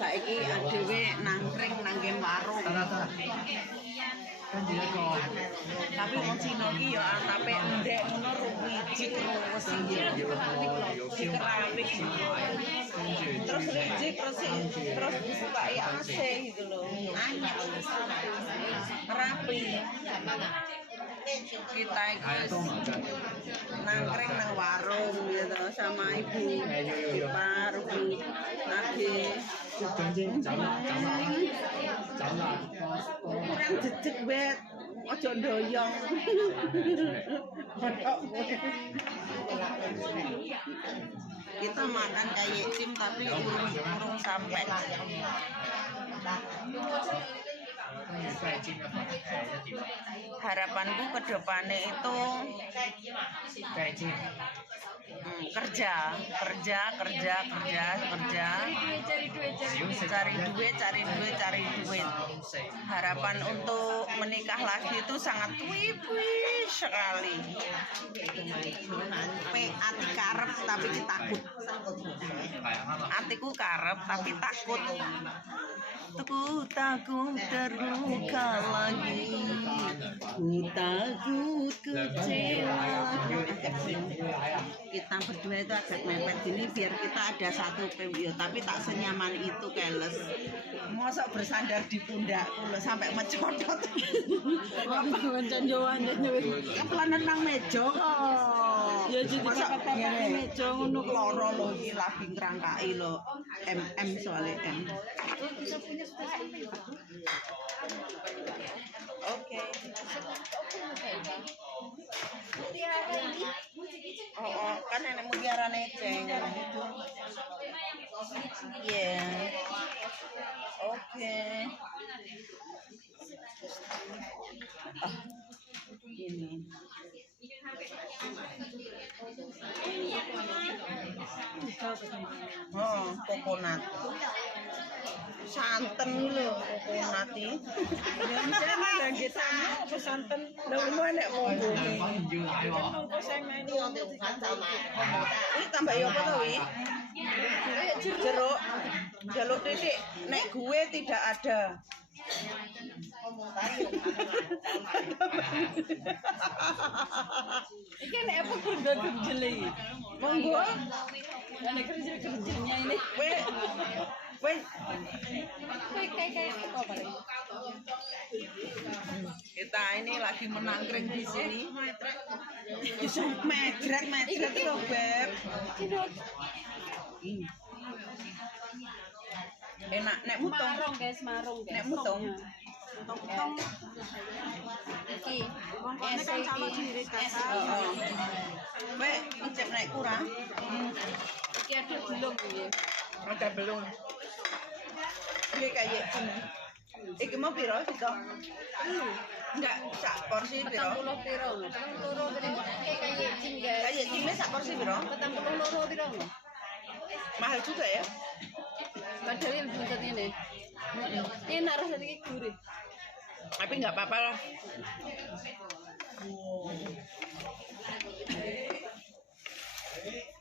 Saiki adewe nangkring nanggen warung. Tapi wong Cina iki ya atape endek ngono ruwijik wis dikerawik. Terus rijik terus disukai AC gitu loh. Rapi. Kita itu nangkring nang warung gitu sama ibu ipar, ibu Ade. Kurang jejeg bet, ojo ndoyong. Kita makan kayak cim tapi urung sampai. Harapanku ke depannya itu kerja, cari duit. Harapan untuk menikah lagi itu sangat wih sekali. Ati karep tapi takut. Atiku karep tapi takut. Aku takut terluka lagi. Ku takut kecewa. Kita berdua itu agak mepet gini biar kita ada satu pemio, tapi tak senyaman itu keles. Mosok bersandar di pundakku lo sampai mencodot. Apa menconjoan pelan nang meja kok. Ya jadi kakak meja ngono loro lo iki lagi ngrangkai lo. MM soalnya M. Oke. Oh, kan nenek mutiara neceng. Iya. Oke. Ini. Oh, kokonat. Santen lho kokonat iki. Jangan lagi tamu apa santen. Lha nek monggo. Ini tambah yo apa to wi? Jeruk titik nek gue tidak ada. Iki nek apa gerda-gerjel iki? Monggo. Nek kerja-kerjanya ini. Weh. Kayak apa nih? Kita ini lagi menangkring di sini. Medrek loh, Beb. Enak nek mutong. Marung guys. Nek mutong. Mutong. Iki. Mongkone kan calon diri kasar. Weh, icip nek kurang. Iki ada belum iki. Ada belum. Iki kayak gini. Iki mau piro iki kok? Enggak, sak porsi piro? 40 piro. 40 piro. Kayak cim guys. Kayak cim sak porsi piro? 42 piro. Mahal juga ya? Padahal yang bentuk ini. Enak rasanya ini gurih. Tapi nggak apa-apa lah.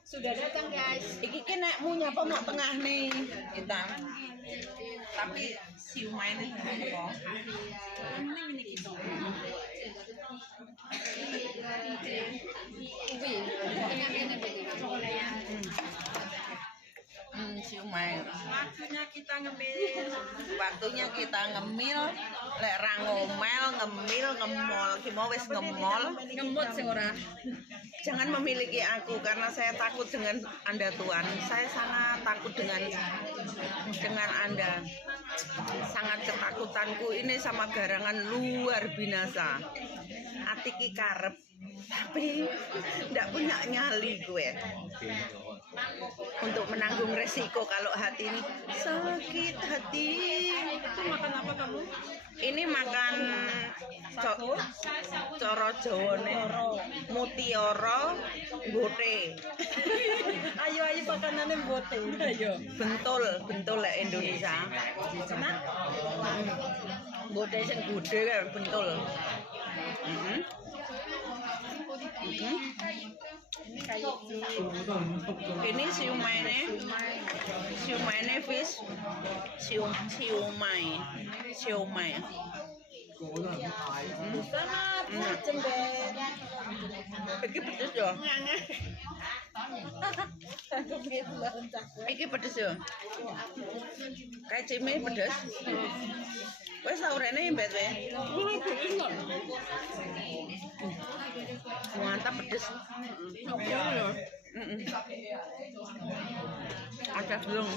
Sudah datang guys. Iki kenekmu nyapa mau tengah nih kita. Tapi siumai nih kok. Ini gitu. Siumai. Waktunya kita ngemil, lek ra ngomel, ngemol, ki mau wis ngemol, ngemut sing ora. Jangan memiliki aku karena saya takut dengan Anda Tuhan. Saya sangat takut dengan Anda. Sangat ketakutanku ini sama garangan luar binasa. Atiki karep tapi tidak punya nyali gue untuk menanggung resiko kalau hati ini sakit hati. Itu makan apa kamu? Ini makan coro jawane mutiara bote. Ayo makanannya bote. Ayo bentul lek Indonesia. Bote sing gede kan bentul. Ini siumai nih. Siomay Nevis. Siomay. Iki pedes yo. Iki pedes yo. Kayak cime pedes. Wes saurene mbet we. Mantap pedes. Ada belum?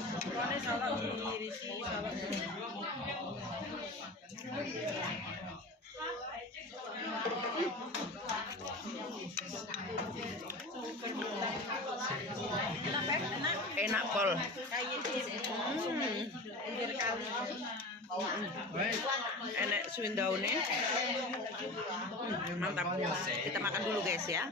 Enak pol. Enak suwin daunnya. Mantap. Kita makan dulu guys ya.